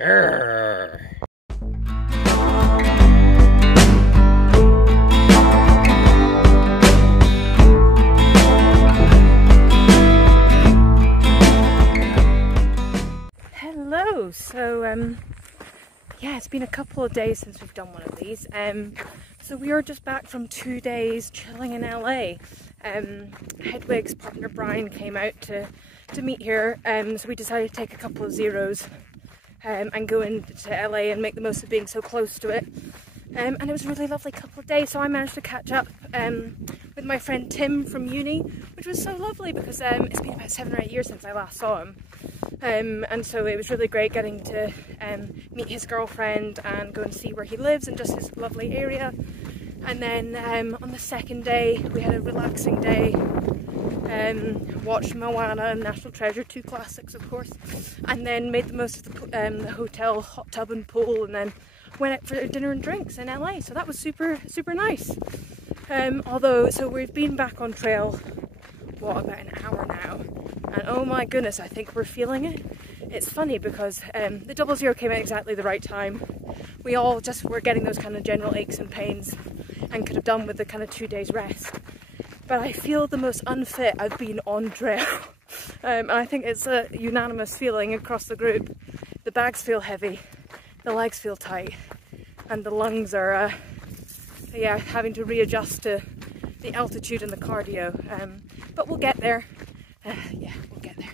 Urgh. Hello, so yeah, it's been a couple of days since we've done one of these. So we are just back from 2 days chilling in LA. Hedwig's partner Brian came out to meet here, so we decided to take a couple of zeros and go into LA and make the most of being so close to it. And it was a really lovely couple of days, so I managed to catch up with my friend Tim from uni, which was so lovely because it's been about 7 or 8 years since I last saw him. And so it was really great getting to meet his girlfriend and go and see where he lives and just his lovely area. And then on the second day we had a relaxing day, watched Moana and National Treasure, 2 classics of course, and then made the most of the hotel hot tub and pool, and then went out for dinner and drinks in LA. So that was super nice. So we've been back on trail, what, about an hour now, and oh my goodness, I think we're feeling it. It's funny because the 00 came at exactly the right time. We all just were getting those kind of general aches and pains and could have done with the kind of 2 days rest. But I feel the most unfit I've been on trail. And I think it's a unanimous feeling across the group. The bags feel heavy, the legs feel tight, and the lungs are yeah, having to readjust to the altitude and the cardio. But we'll get there. Yeah, we'll get there.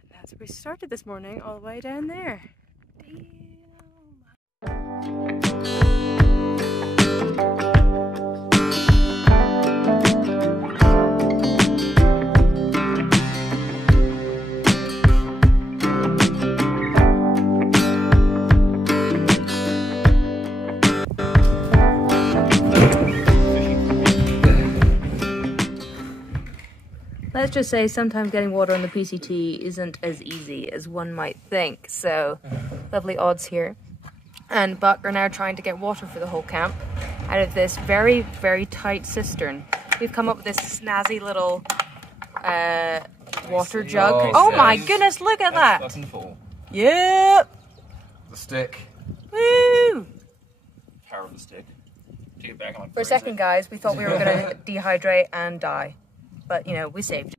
And that's where we started this morning, all the way down there. Damn. 'Let's just say sometimes getting water on the PCT isn't as easy as one might think. So, lovely odds here. And Buck are now trying to get water for the whole camp out of this very tight cistern. We've come up with this snazzy little water jug. Oh my goodness, look at that! Buttonful. Yep! The stick. Woo! Power of the stick. Take it back on. For a second, guys, we thought we were going to dehydrate and die. But, you know, we saved it.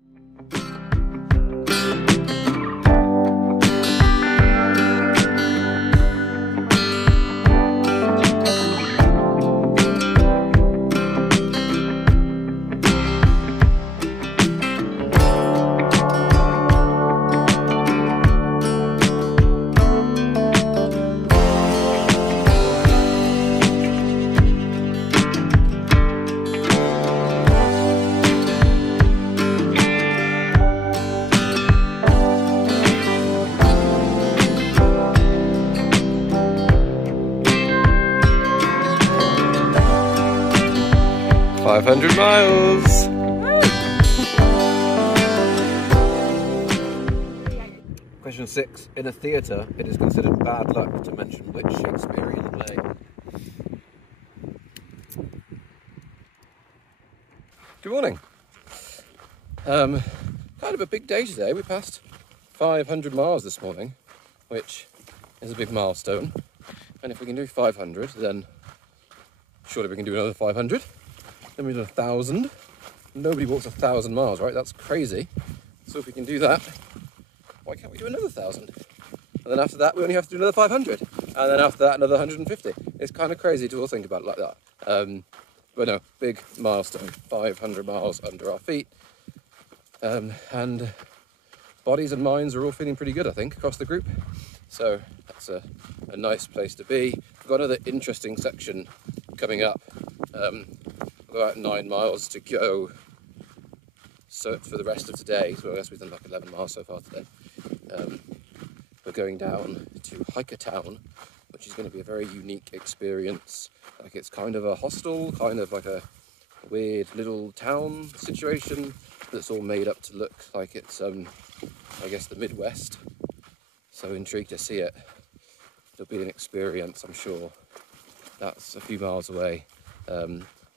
500 miles! Question 6. In a theatre, it is considered bad luck to mention which Shakespearean play. Good morning. Kind of a big day today. We passed 500 miles this morning, which is a big milestone. And if we can do 500, then surely we can do another 500. Then we've done 1,000. Nobody walks 1,000 miles, right? That's crazy. So if we can do that, why can't we do another 1,000? And then after that, we only have to do another 500. And then after that, another 150. It's kind of crazy to all think about it like that. But no, big milestone. 500 miles under our feet. And bodies and minds are all feeling pretty good, I think, across the group. So that's a nice place to be. We've got another interesting section coming up. About 9 miles to go. So for the rest of today, so I guess we've done like 11 miles so far today. We're going down to Hikertown, which is going to be a very unique experience. Like, it's kind of a hostel, kind of like a weird little town situation that's all made up to look like it's, I guess, the Midwest. So intrigued to see it. It'll be an experience, I'm sure. That's a few miles away.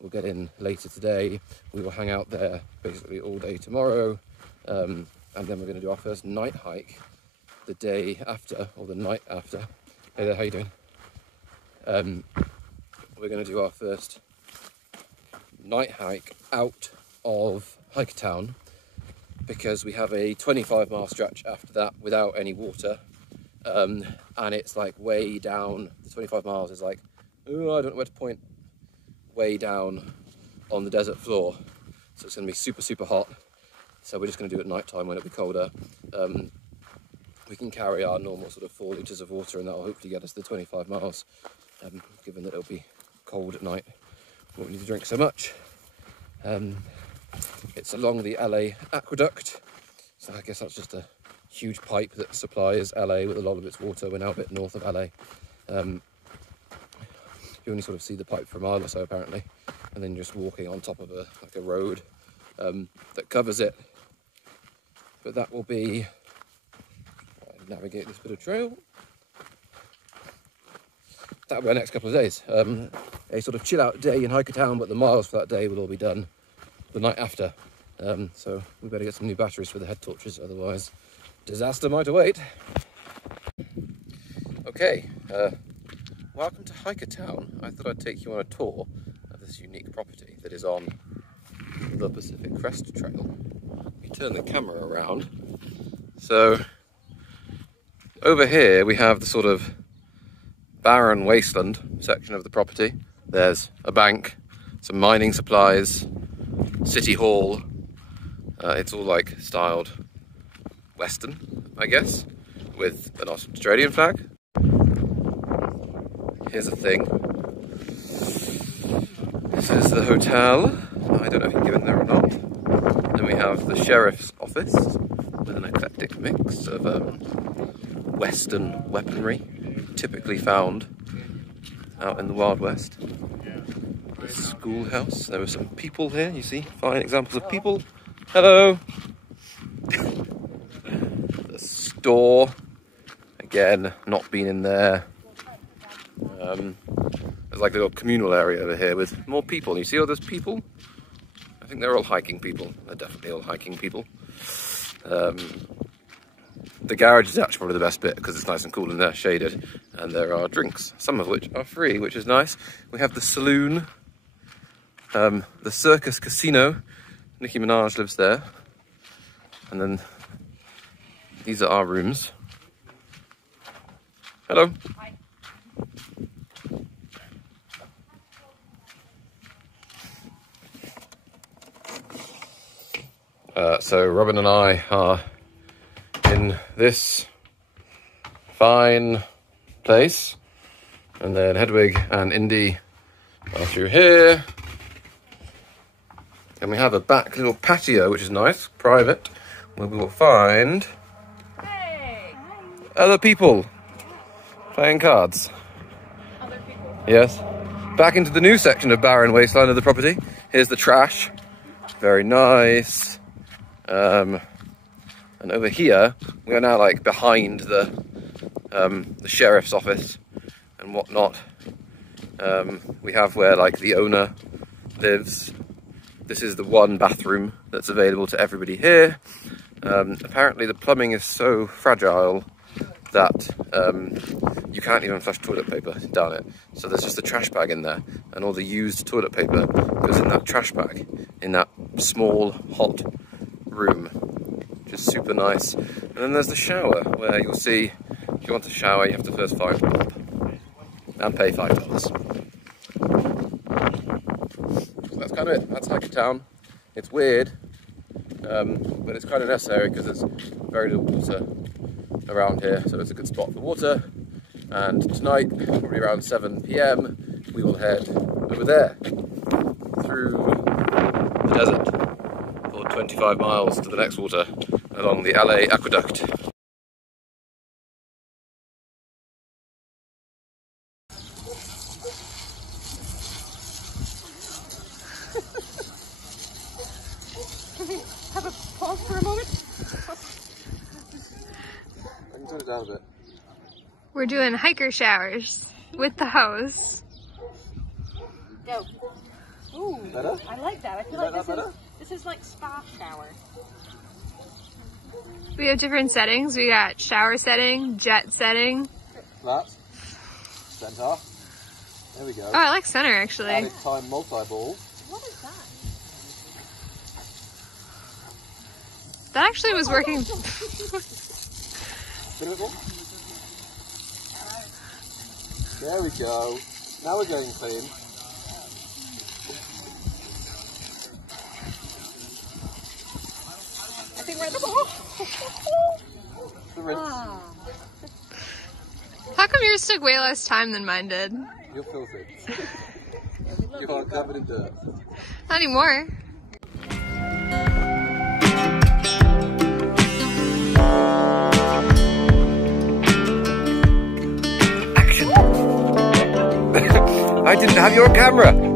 we'll get in later today. We will hang out there basically all day tomorrow, and then we're going to do our first night hike the day after, or the night after. Hey there, how you doing? We're going to do our first night hike out of Hikertown, because we have a 25-mile stretch after that without any water, and it's like way down. The 25 miles is like, oh, I don't know where to point, way down on the desert floor, so it's going to be super, super hot. So we're just going to do it at night time when it'll be colder. We can carry our normal sort of 4 litres of water, and that will hopefully get us the 25 miles, given that it'll be cold at night. We won't need to drink so much. It's along the LA aqueduct, so I guess that's just a huge pipe that supplies LA with a lot of its water. We're now a bit north of LA. You only sort of see the pipe for a mile or so apparently, and then you're just walking on top of a road that covers it. But that will be, navigate this bit of trail. That'll be our next couple of days. A sort of chill out day in Hikertown, but the miles for that day will all be done the night after. So we better get some new batteries for the head torches, otherwise disaster might await. Okay, welcome to Hikertown. I thought I'd take you on a tour of this unique property that is on the Pacific Crest Trail. We turn the camera around. So over here we have the sort of barren wasteland section of the property. There's a bank, some mining supplies, city hall. It's all like styled Western, I guess, with an Australian flag. Here's a thing. This is the hotel. I don't know if you can get in there or not. Then we have the sheriff's office with an eclectic mix of Western weaponry, typically found out in the Wild West. The schoolhouse. There were some people here, you see, fine examples of people. Hello! The store, again, not been in there. There's like a little communal area over here with more people. You see all those people? I think they're all hiking people. They're definitely all hiking people. The garage is actually probably the best bit because it's nice and cool in there, shaded, and there are drinks, some of which are free, which is nice. We have the saloon, the Circus Casino. Nicki Minaj lives there, and then these are our rooms. Hello. Hi. So Robin and I are in this fine place, and then Hedwig and Indy are through here. And we have a back little patio, which is nice, private, where we will find other people playing cards. Other people. Yes. Back into the new section of barren wasteland of the property. Here's the trash. Very nice. And over here, we are now like behind the sheriff's office and whatnot. We have where like the owner lives. This is the one bathroom that's available to everybody here. Apparently the plumbing is so fragile that you can't even flush toilet paper down it. So there's just a trash bag in there, and all the used toilet paper goes in that trash bag, in that small, hot room, which is super nice. And then there's the shower, where you'll see, if you want to shower, you have to first find one up and pay $5. So that's kind of it. That's Hikertown. It's weird, but it's kind of necessary because there's very little water around here, so it's a good spot for water. And tonight, probably around 7 PM, we will head over there through the desert for 25 miles to the next water along the LA aqueduct. Have a pause for a moment. I can turn it down a bit. We're doing hiker showers with the hose. Go. Ooh, Better? I like that. I feel like this is like spa shower. We have different settings. We got shower setting, jet setting. That. Center. There we go. Oh, I like center actually. Added time multi-ball. What is that? That actually was working. Bit of it more. There we go. Now we're going clean. I think we're at the The rinse. How come yours took way less time than mine did? You're filthy. You are covered in dirt. Not anymore. Action! I didn't have your camera!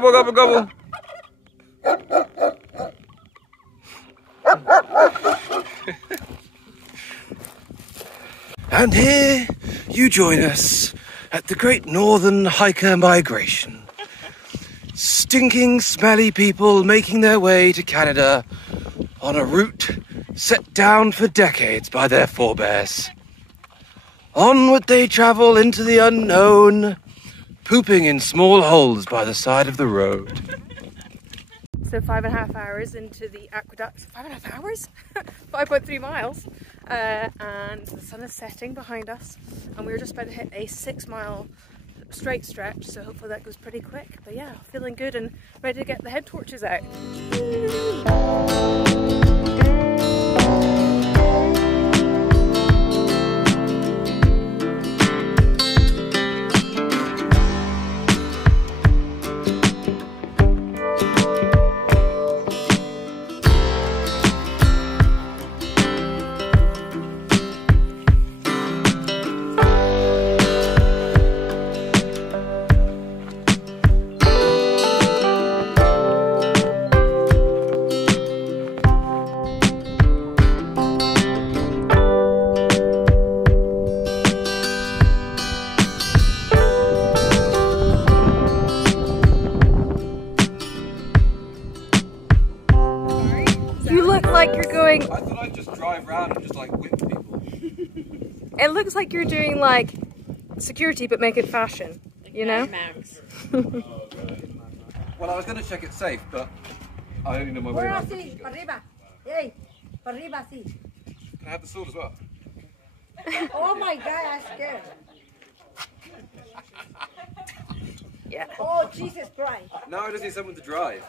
Gobble, gobble, gobble. And here you join us at the Great Northern Hiker Migration. Stinking, smelly people making their way to Canada on a route set down for decades by their forebears. Onward they travel into the unknown, pooping in small holes by the side of the road. So 5.5 hours into the aqueduct. 5.5 hours? 5.3 miles. And the sun is setting behind us. And we were just about to hit a 6-mile straight stretch. So hopefully that goes pretty quick. But yeah, feeling good and ready to get the head torches out. Like you're going. I thought I'd just drive around and just like whip people. It looks like you're doing like security but make it fashion, you know? Well, I was going to check it safe, but I only know my way around. Can I have the sword as well? Oh my God, I'm scared. Yeah. Oh, Jesus Christ. Now I just need someone to drive.